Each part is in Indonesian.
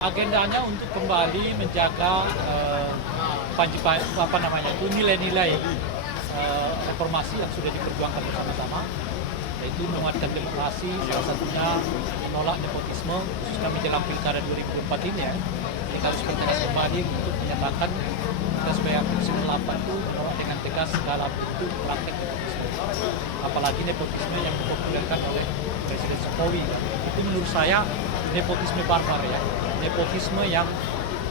Agendanya untuk kembali menjaga nilai-nilai reformasi yang sudah diperjuangkan bersama-sama, yaitu menguatkan demokrasi, salah satunya menolak nepotisme, khususnya menjelang pilkada 2024 ini ya. Kita harus bertegas kembali untuk menyatakan kita sebagai aktivis 98 itu menolak dengan tegas segala bentuk praktek nepotisme. Apalagi nepotisme yang dipopulerkan oleh Presiden Jokowi. Itu menurut saya nepotisme barbar ya. Nepotisme yang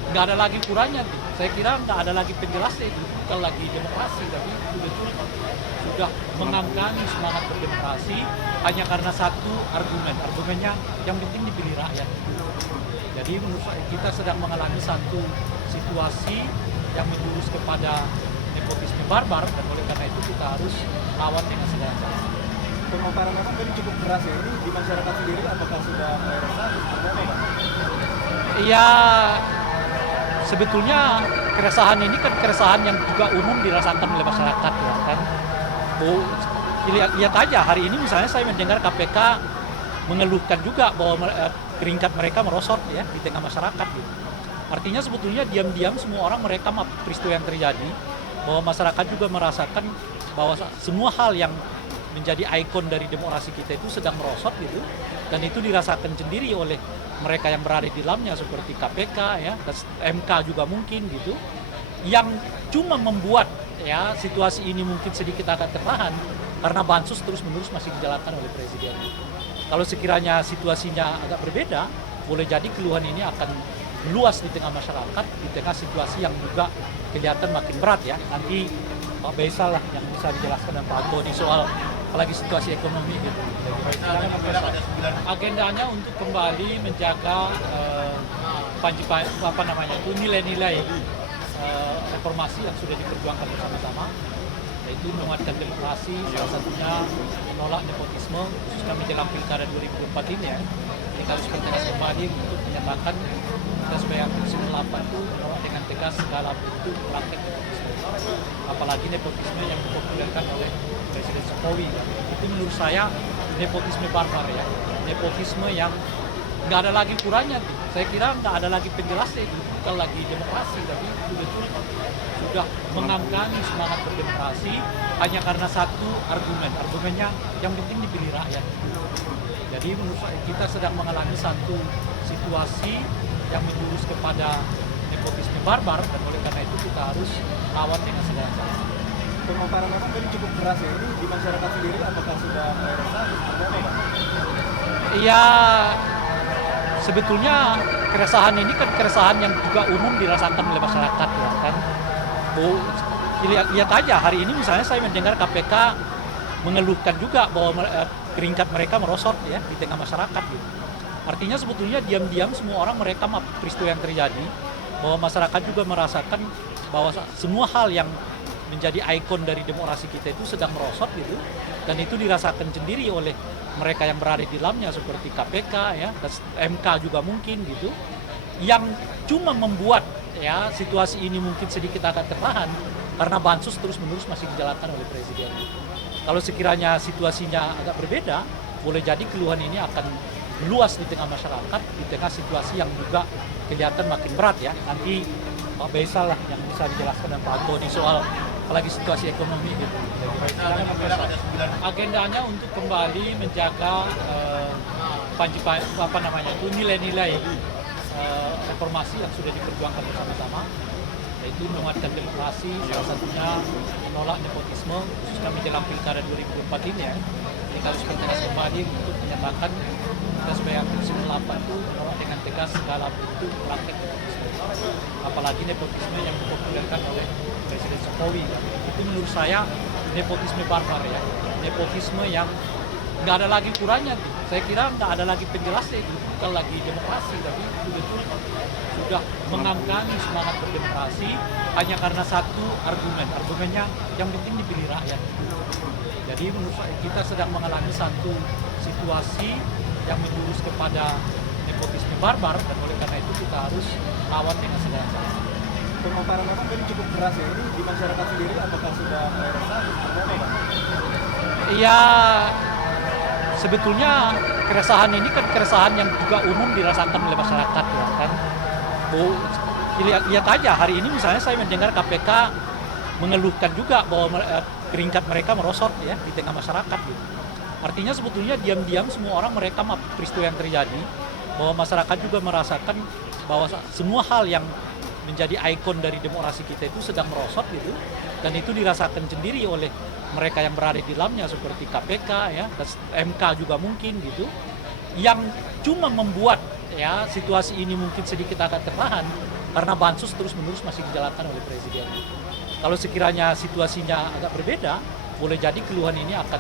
nggak ada lagi ukurannya. Saya kira nggak ada lagi penjelasnya, itu bukan lagi demokrasi, tapi betul-betul sudah mengangkangi semangat berdemokrasi hanya karena satu argumen. Argumennya yang penting dipilih rakyat. Jadi menurut saya kita sedang mengalami satu situasi yang menjurus kepada nepotisme barbar, dan oleh karena itu kita harus lawan dengan segala cara. Pemaparan Bapak tadi cukup keras ya, ini di masyarakat sendiri apakah sudah resah atau seperti apa Pak? Iya, sebetulnya keresahan ini kan keresahan yang juga umum dirasakan oleh masyarakat ya kan. Lihat aja hari ini misalnya saya mendengar KPK mengeluhkan juga bahwa peringkat mereka merosot ya di tengah masyarakat gitu. Artinya sebetulnya diam-diam semua orang merekam peristiwa yang terjadi, bahwa masyarakat juga merasakan bahwa semua hal yang menjadi ikon dari demokrasi kita itu sedang merosot gitu, dan itu dirasakan sendiri oleh mereka yang berada di dalamnya seperti KPK ya, dan MK juga mungkin gitu, yang cuma membuat ya situasi ini mungkin sedikit agak tertahan karena bansos terus-menerus masih dijalankan oleh Presiden. Kalau sekiranya situasinya agak berbeda, boleh jadi keluhan ini akan luas di tengah masyarakat, di tengah situasi yang juga kelihatan makin berat ya. Nanti Pak Baisal lah yang bisa dijelaskan dan Pak Antoni soal apalagi situasi ekonomi gitu. Agendanya untuk kembali menjaga nilai-nilai reformasi yang sudah diperjuangkan bersama-sama, yaitu menguatkan demokrasi, salah satunya menolak nepotisme, khususnya menjelang pilkada 2024 ini ya. Kita harus bertegas kembali untuk menyatakan kita sebagai aktivis 98 itu menolak dengan tegas segala bentuk praktek nepotisme. Apalagi nepotisme yang dipopulerkan oleh Presiden Jokowi. Itu menurut saya nepotisme barbar ya. Nepotisme yang nggak ada lagi ukurannya. Saya kira nggak ada lagi penjelasnya, itu bukan lagi demokrasi, tapi betul-betul sudah mengangkangi semangat berdemokrasi hanya karena satu argumen. Argumennya yang penting dipilih rakyat. Jadi menurut saya kita sedang mengalami satu situasi yang menjurus kepada nepotisme barbar, dan oleh karena itu kita harus lawan dengan segala cara. Pemaparan Bapak tadi cukup keras ya, ini di masyarakat sendiri apakah sudah resah atau seperti apa Pak? Iya, sebetulnya keresahan ini kan keresahan yang juga umum dirasakan oleh masyarakat ya kan. Lihat aja hari ini misalnya saya mendengar KPK mengeluhkan juga bahwa peringkat mereka merosot ya di tengah masyarakat gitu. Artinya sebetulnya diam-diam semua orang merekam peristiwa yang terjadi, bahwa masyarakat juga merasakan bahwa semua hal yang menjadi ikon dari demokrasi kita itu sedang merosot gitu, dan itu dirasakan sendiri oleh mereka yang berada di dalamnya seperti KPK ya, dan MK juga mungkin gitu, yang cuma membuat ya situasi ini mungkin sedikit agak tertahan karena bansos terus-menerus masih dijalankan oleh Presiden. Kalau sekiranya situasinya agak berbeda, boleh jadi keluhan ini akan luas di tengah masyarakat, di tengah situasi yang juga kelihatan makin berat ya. Nanti Pak Baisal lah yang bisa dijelaskan dan Pak Antoni soal apalagi situasi ekonomi gitu. Agendanya untuk kembali menjaga nilai-nilai reformasi yang sudah diperjuangkan bersama-sama, yaitu menguatkan demokrasi, salah satunya menolak nepotisme, khususnya menjelang pilkada 2024 ini ya. Kita harus bertegas kembali untuk menyatakan kita sebagai aktivis 98 itu menolak dengan tegas segala bentuk praktek nepotisme. Apalagi nepotisme yang dipopulerkan oleh Presiden Jokowi. Itu menurut saya nepotisme barbar ya. Nepotisme yang nggak ada lagi ukurannya. Saya kira nggak ada lagi penjelasnya, itu bukan lagi demokrasi, tapi betul-betul sudah mengangkangi semangat berdemokrasi hanya karena satu argumen. Argumennya yang penting dipilih rakyat. Jadi menurut saya kita sedang mengalami satu situasi yang menjurus kepada nepotisme barbar, dan oleh karena itu kita harus lawan dengan segala cara. Pemaparan Bapak tadi cukup keras ya, ini di masyarakat sendiri apakah sudah resah atau seperti apa Pak? Iya, sebetulnya keresahan ini kan keresahan yang juga umum dirasakan oleh masyarakat ya kan. Oh, lihat aja hari ini misalnya saya mendengar KPK mengeluhkan juga bahwa peringkat mereka merosot ya di tengah masyarakat gitu. Artinya sebetulnya diam-diam semua orang merekam peristiwa yang terjadi, bahwa masyarakat juga merasakan bahwa semua hal yang menjadi ikon dari demokrasi kita itu sedang merosot gitu, dan itu dirasakan sendiri oleh mereka yang berada di dalamnya seperti KPK ya, dan MK juga mungkin gitu, yang cuma membuat ya situasi ini mungkin sedikit agak tertahan karena bansos terus-menerus masih dijalankan oleh presiden. Kalau sekiranya situasinya agak berbeda, boleh jadi keluhan ini akan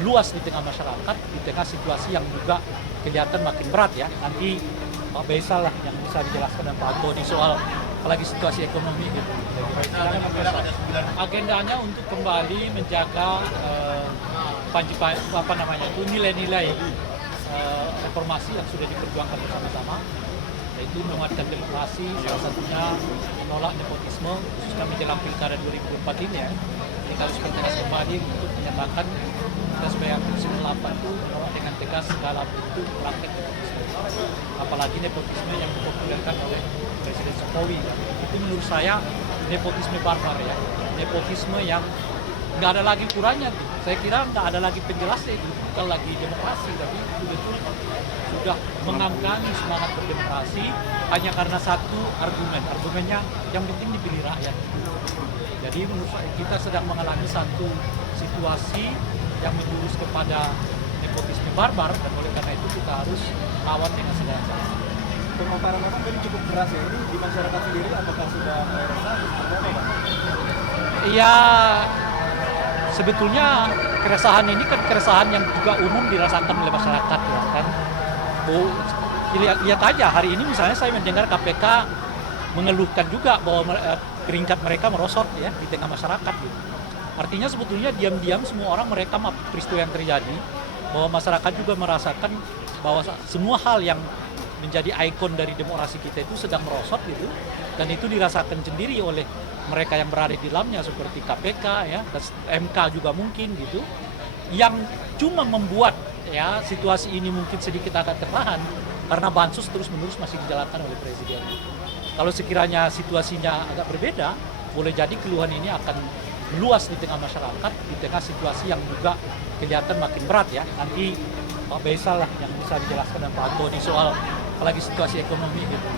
meluas di tengah masyarakat, di tengah situasi yang juga kelihatan makin berat ya. Nanti Pak Baisal lah yang bisa dijelaskan dan Pak Antoni soal apalagi situasi ekonomi gitu. Agendanya untuk kembali menjaga nilai-nilai reformasi yang sudah diperjuangkan bersama-sama, yaitu menguatkan demokrasi, salah satunya menolak nepotisme, khususnya menjelang pilkada 2024 ini ya. Jadi harus bertegas kembali untuk menyatakan kita sebagai Komisi 8 itu menolak dengan tegas segala bentuk praktek nepotisme. Apalagi nepotisme yang dipopulerkan oleh Presiden Jokowi. Itu menurut saya nepotisme barbar ya, nepotisme yang nggak ada lagi ukurannya. Saya kira nggak ada lagi penjelasnya, itu bukan lagi demokrasi, tapi betul-betul sudah mengangkangi semangat berdemokrasi hanya karena satu argumennya yang penting dipilih rakyat. Jadi menurut saya kita sedang mengalami satu situasi yang menjurus kepada nepotisme barbar, dan oleh karena itu kita harus lawan dengan segala cara. Pemaparan Bapak tadi cukup keras ya, ini di masyarakat sendiri apakah sudah resah atau seperti apa Pak? Iya, sebetulnya keresahan ini kan keresahan yang juga umum dirasakan oleh masyarakat ya kan. Oh, lihat aja hari ini misalnya saya mendengar KPK mengeluhkan juga bahwa peringkat mereka merosot ya di tengah masyarakat gitu. Artinya sebetulnya diam-diam semua orang merekam peristiwa yang terjadi, bahwa masyarakat juga merasakan bahwa semua hal yang menjadi ikon dari demokrasi kita itu sedang merosot gitu, dan itu dirasakan sendiri oleh mereka yang berada di dalamnya seperti KPK ya, dan MK juga mungkin gitu, yang cuma membuat ya situasi ini mungkin sedikit agak tertahan karena bansos terus-menerus masih dijalankan oleh presiden. Kalau sekiranya situasinya agak berbeda, boleh jadi keluhan ini akan meluas di tengah masyarakat, di tengah situasi yang juga kelihatan makin berat ya. Nanti Pak Baisal lah yang bisa dijelaskan dan Pak Antoni soal apalagi situasi ekonomi gitu.